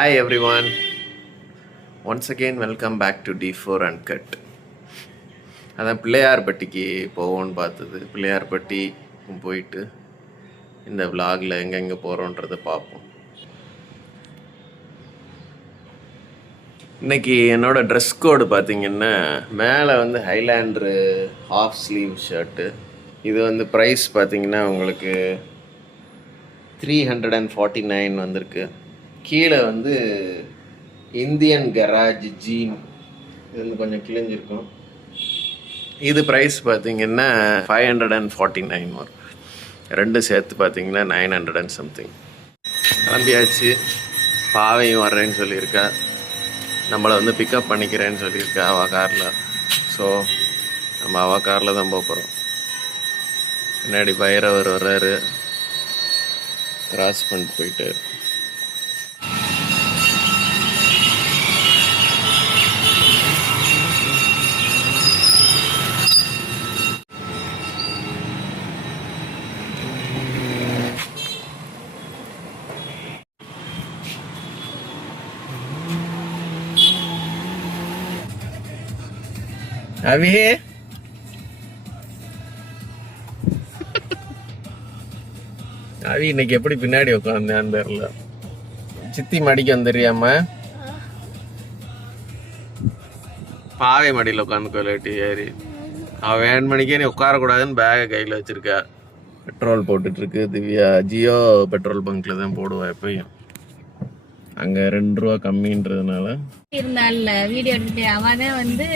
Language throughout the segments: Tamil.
Hi everyone. Once again welcome back to D4 Uncut. அதான் பிள்ளையார்பட்டிக்கு போவோன்னு பார்த்தது. பிள்ளையார்பட்டி போயிட்டு இந்த விலாகில் எங்கெங்கே போகிறோன்றதை பார்ப்போம். இன்றைக்கி என்னோடய ட்ரெஸ் கோடு பார்த்திங்கன்னா மேலே வந்து ஹைலாண்ட்ரு ஹாஃப் ஸ்லீவ் ஷர்ட்டு. இது வந்து ப்ரைஸ் பார்த்திங்கன்னா உங்களுக்கு 349 வந்திருக்கு. கீழே வந்து இந்தியன் கராஜ் ஜீன், இது வந்து கொஞ்சம் கிழிஞ்சிருக்கும். இது ப்ரைஸ் பார்த்திங்கன்னா 549 வரும். ரெண்டு சேர்த்து பார்த்திங்கன்னா 900 and something. கிளம்பியாச்சு. பாவையும் வர்றேன்னு சொல்லியிருக்கா, நம்மளை வந்து பிக்கப் பண்ணிக்கிறேன்னு சொல்லியிருக்கா அவள் காரில். ஸோ நம்ம அவள் காரில் தான் போக போகிறோம். பின்னாடி பைரவர் வர்றாரு, கிராஸ் பண்ணிட்டு போயிட்டார். அவி அவி இன்னைக்கு எப்படி பின்னாடி உட்காந்தேன்னு தெரியல. சித்தி மடிக்கு வந்துடுறியாம? பாவை மடியில் உட்காந்து கொள்ளாட்டி ஏறி அவள் 7 மணிக்கே நீ உட்காரக்கூடாதுன்னு பேகை கையில் வச்சிருக்கா. பெட்ரோல் போட்டுட்டு இருக்கு திவ்யா. ஜியோ பெட்ரோல் பங்க்ல தான் போடுவா எப்பயும். அங்கே 2 ரூபா கம்மின்றதுனால இருந்தால வீடியோ எடுத்துட்டு அவனே வந்து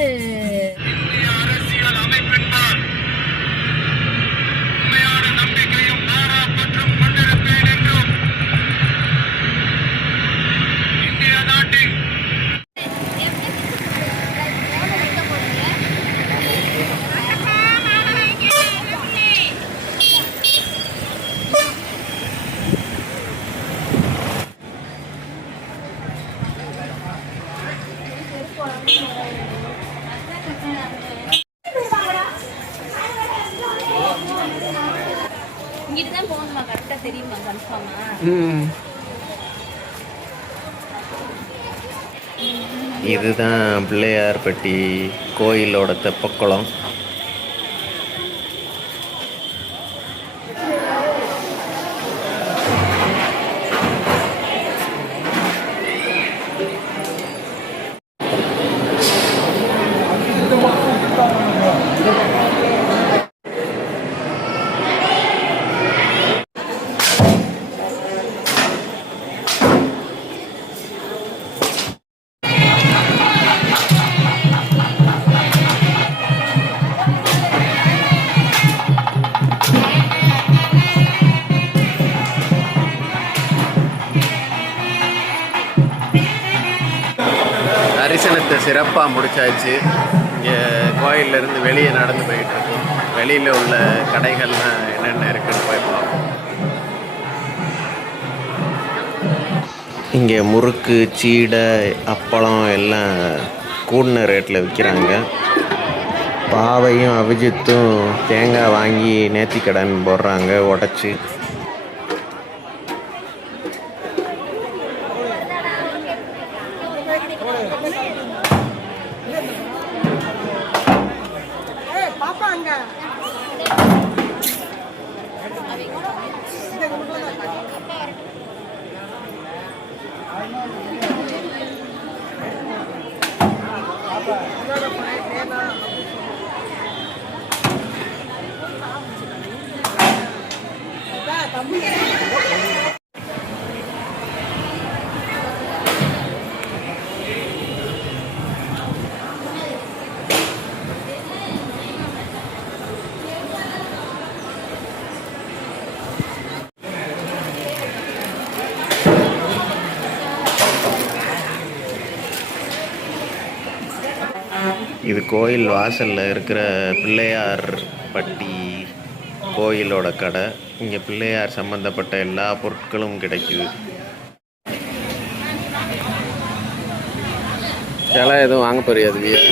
இங்கிட்டுதான் போகணுமா? கரெக்டா தெரியுமா? கன்ஃபார்மா? இதுதான் பிள்ளையார்பட்டி கோயிலோட தெப்பக்குளம். தரிசனத்தை சிறப்பாக முடிச்சாச்சு. இங்கே கோயிலிருந்து வெளியே நடந்து போயிட்டுருக்கோம். வெளியில் உள்ள கடைகள்லாம் என்னென்ன இருக்குன்னு போய் பார்ப்போம். இங்கே முறுக்கு, சீடை, அப்பளம் எல்லாம் கூடின ரேட்டில் விற்கிறாங்க. பாவையும் அபிஜித்தும் தேங்காய் வாங்கி நேர்த்திக்கடன் போடுறாங்க உடச்சி. இது கோயில் வாசலில் இருக்கிற பிள்ளையார் பட்டி கோயிலோட கடை. இங்கே பிள்ளையார் சம்மந்தப்பட்ட எல்லா பொருட்களும் கிடைக்குது. சில எதுவும் வாங்க போறியாது வியா?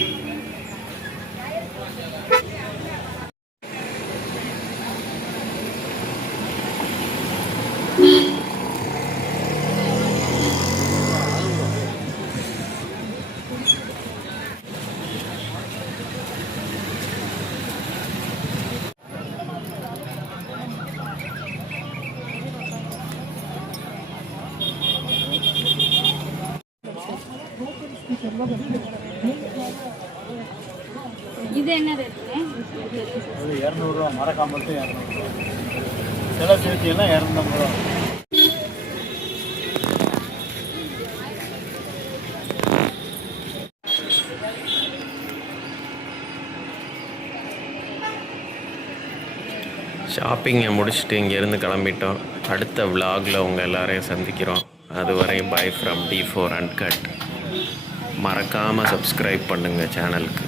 இது என்ன ரேட்டுங்க? அது 200 மரக்காய் மட்டும் 200. சில சேர்த்தியெல்லாம் 250 ரூபா. ஷாப்பிங்கை முடிச்சுட்டு இங்கேருந்து கிளம்பிட்டோம். அடுத்த விலாகில் உங்கள் எல்லாரையும் சந்திக்கிறோம். அதுவரை பை ஃப்ரம் D4 Uncut. மறக்காமல் சப்ஸ்கிரைப் பண்ணுங்கள் சேனலுக்கு.